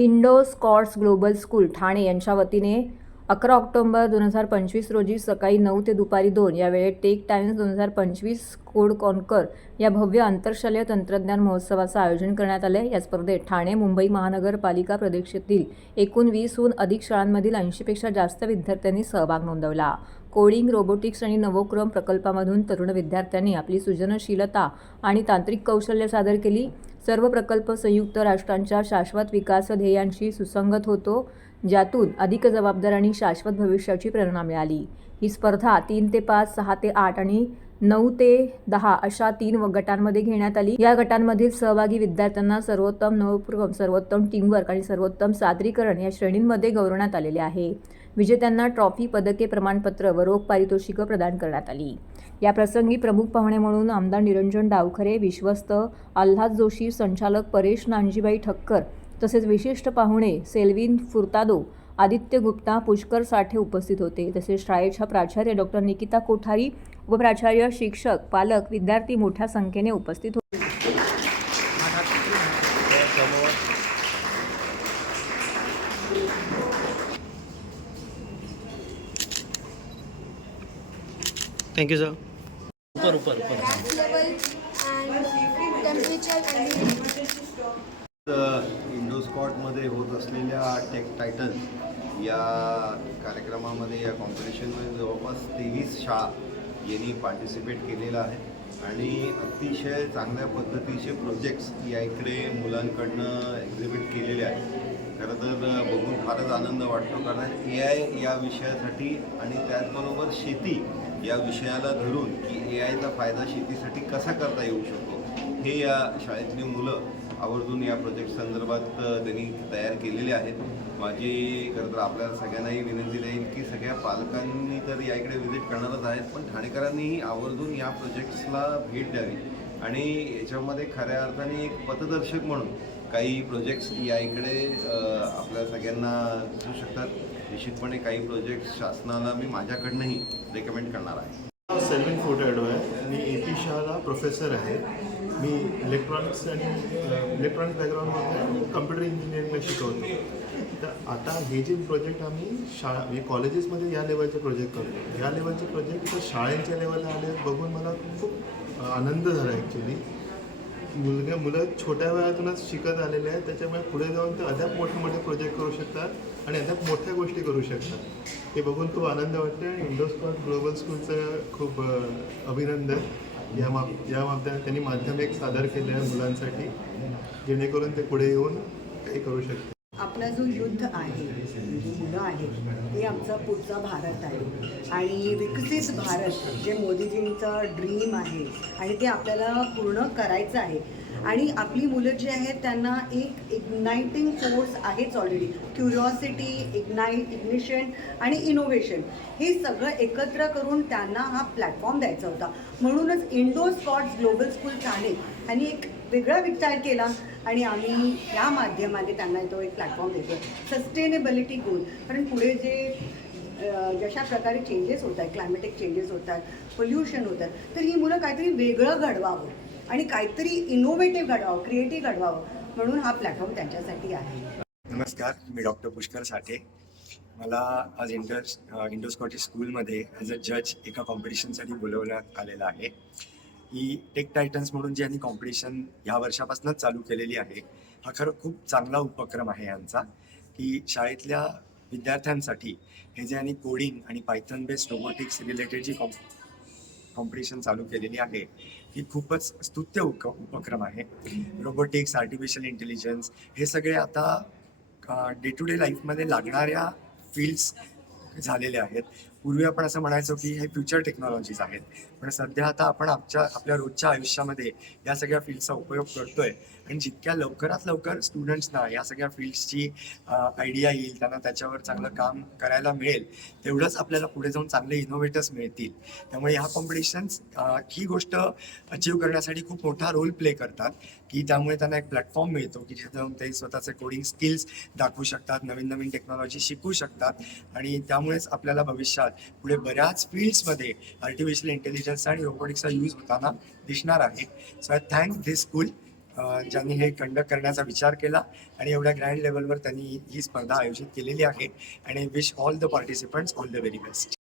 Indo Scots Global School Thane यांच्या वतीने अकरा ऑक्टोंबर दोन हजार पंचवीस रोजी सकाळी नऊ ते दुपारी दोन या वेळेत टेक टाइम्स दोन हजार पंचवीस कोड कॉन्कर या भव्य आंतरशालेय तंत्रज्ञान महोत्सवाचं आयोजन करण्यात आलं आहे या स्पर्धेत ठाणे मुंबई महानगरपालिका प्रदेशातील एकूण वीसहून अधिक शाळांमधील ऐंशीपेक्षा जास्त विद्यार्थ्यांनी सहभाग नोंदवला. कोडिंग रोबोटिक्स आणि नवोक्रम प्रकल्पामधून तरुण विद्यार्थ्यांनी आपली सृजनशीलता आणि तांत्रिक कौशल्य सादर केली. सर्व प्रकल्प संयुक्त राष्ट्रांच्या शाश्वत विकास ध्येयांशी सुसंगत होतो ज्यातून अधिक जबाबदार आणि शाश्वत भविष्याची प्रेरणा मिळाली. ही स्पर्धा तीन ते पाच सहा ते आठ आणि नऊ ते दहा अशा तीन गटांमध्ये घेण्यात आली. या गटांमधील सहभागी विद्यार्थ्यांना सर्वोत्तम नवपूर्वक सर्वोत्तम टीमवर्क आणि सर्वोत्तम सादरीकरण या श्रेणींमध्ये गौरवण्यात आलेले आहे. विजेत्यांना ट्रॉफी पदके प्रमाणपत्र व रोख पारितोषिकं प्रदान करण्यात आली. या प्रसंगी प्रमुख पाहुणे म्हणून आमदार निरंजन डावखरे विश्वस्त आल्हाद जोशी संचालक परेश नांजीबाई ठक्कर तसेच विशिष्ट पाहुणे सेल्विन फुर्तादो आदित्य गुप्ता पुष्कर साठे उपस्थित होते. तसेच शाळेच्या प्राचार्य डॉक्टर निकिता कोठारी उपप्राचार्य शिक्षक पालक विद्यार्थी मोठ्या संख्येने उपस्थित होते. थँक्यू सर इंडोस्कॉटमध्ये होत असलेल्या टेक टायटन या कार्यक्रमामध्ये या कॉम्पिटिशनमध्ये जवळपास तेवीस शाळा यांनी पार्टिसिपेट केलेलं आहे. आणि अतिशय चांगल्या पद्धतीचे प्रोजेक्ट्स या इकडे मुलांकडनं एक्झिबिट केलेले आहेत. खरं तर बघून फारच आनंद वाटतो. कारण ए आय या विषयासाठी आणि त्याचबरोबर शेती या विषयाला धरून की ए आयचा फायदा शेतीसाठी कसा करता येऊ शकतो हे या शाळेतली मुलं आवर्जून या प्रोजेक्ट संदर्भात त्यांनी तयार केलेले आहेत. माझी खरं तर आपल्याला सगळ्यांनाही विनंती राहील की सगळ्या पालकांनी तर या इकडे व्हिजिट करणारच आहेत पण ठाणेकरांनीही आवर्जून या प्रोजेक्ट्सला भेट द्यावी. आणि याच्यामध्ये खऱ्या अर्थाने एक पथदर्शक म्हणून काही प्रोजेक्ट्स या इकडे आपल्या सगळ्यांना दिसू शकतात. निश्चितपणे काही प्रोजेक्ट्स शासनाला मी माझ्याकडनंही रेकमेंड करणार आहे. सेल्विन फोटॅडो आहे मी ए पी शहाला प्रोफेसर आहे. मी इलेक्ट्रॉनिक्स आणि इलेक्ट्रॉनिक बॅकग्राऊंडमध्ये कम्प्युटर इंजिनिअरिंगला शिकवतो. तर आता हे जे प्रोजेक्ट आम्ही शाळा म्हणजे कॉलेजेसमध्ये या लेवलचे प्रोजेक्ट करतो. या लेवलचे प्रोजेक्ट शाळेच्या लेवलला आले बघून मला खूप आनंद झाला ॲक्च्युली मुलगे मुलं छोट्या वयातूनच शिकत आलेले आहेत त्याच्यामुळे पुढे जाऊन ते अद्याप मोठे मोठे प्रोजेक्ट करू शकतात आणि अद्याप मोठ्या गोष्टी करू शकतात. हे बघून खूप आनंद वाटते आणि इंडोस्कॉट ग्लोबल स्कूलचं खूप अभिनंदन. या माप या माध्यमात त्यांनी माध्यमिक सादर केले आहे मुलांसाठी जेणेकरून ते पुढे येऊन काही करू शकतात आपला जो युद्ध आहे मुलं आहेत हे आमचा पुढचा भारत आहे. आणि विकसित भारत जे मोदीजींचं ड्रीम आहे आणि ते आपल्याला पूर्ण करायचं आहे. आणि आपली मुलं जी आहेत त्यांना एक इग्नायटिंग फोर्स आहेच ऑलरेडी क्युरिओसिटी इग्नाईट इग्निशन आणि इनोव्हेशन हे सगळं एकत्र करून त्यांना हा प्लॅटफॉर्म द्यायचा होता. म्हणूनच Indo Scots Global School Thane आणि एक वेगळा विचार केला आणि आम्ही या माध्यमाने त्यांना तो एक प्लॅटफॉर्म देतो सस्टेनेबिलिटी गोल कारण पुढे जे जशा प्रकारे चेंजेस होत आहेत क्लायमॅटिक चेंजेस होत आहेत पोल्युशन होत आहेत तर ही मुलं काहीतरी वेगळं घडवावं आणि काहीतरी इनोव्हेटिव्ह घडवावं क्रिएटिव्ह घडवावं म्हणून हा प्लॅटफॉर्म त्यांच्यासाठी आहे. नमस्कार मी डॉक्टर पुष्कर साठे. मला आज इंटर इंडो स्कॉटिश स्कूलमध्ये ॲज अ जज एका कॉम्पिटिशनसाठी बोलवण्यात आलेलं आहे. ही टेक टायटन्स म्हणून जी यांनी कॉम्पिटिशन ह्या वर्षापासूनच चालू केलेली आहे हा खरं खूप चांगला उपक्रम आहे यांचा की शाळेतल्या विद्यार्थ्यांसाठी हे जे यांनी कोडिंग आणि पायथन बेस्ड रोबोटिक्स रिलेटेड जी कॉम्प कॉम्पिटिशन चालू केलेली आहे ही खूपच स्तुत्य उप उपक्रम आहे. रोबोटिक्स आर्टिफिशियल इंटेलिजन्स हे सगळे आता डे टू डे लाईफमध्ये लागणाऱ्या फील्ड्स झालेले आहेत. पूर्वी आपण असं म्हणायचो की हे फ्युचर टेक्नॉलॉजीज आहेत. पण सध्या आता आपण आमच्या आपल्या रोजच्या आयुष्यामध्ये या सगळ्या फील्डचा उपयोग करतोय. आणि जितक्या लवकरात लवकर स्टुडंट्सना या सगळ्या फील्ड्सची आयडिया येईल त्यांना त्याच्यावर चांगलं काम करायला मिळेल तेवढंच आपल्याला पुढे जाऊन चांगले इनोव्हेटर्स मिळतील. त्यामुळे ह्या कॉम्पिटिशन्स ही गोष्ट अचीव करण्यासाठी खूप मोठा रोल प्ले करतात की त्यामुळे त्यांना एक प्लॅटफॉर्म मिळतो की जिथे जाऊन ते स्वतःचे कोडिंग स्किल्स दाखवू शकतात नवीन नवीन टेक्नॉलॉजी शिकू शकतात. आणि त्यामुळेच आपल्याला भविष्यात पुढे बऱ्याच फील्ड्समध्ये आर्टिफिशियल इंटेलिजन्स आणि रोबोटिक्सचा यूज होताना दिसणार आहे. So I thank this school ज्यांनी हे कंडक्ट करण्याचा विचार केला आणि एवढ्या ग्रँड लेवलवर त्यांनी ही स्पर्धा आयोजित केलेली आहे. आणि wish all the participants all the very best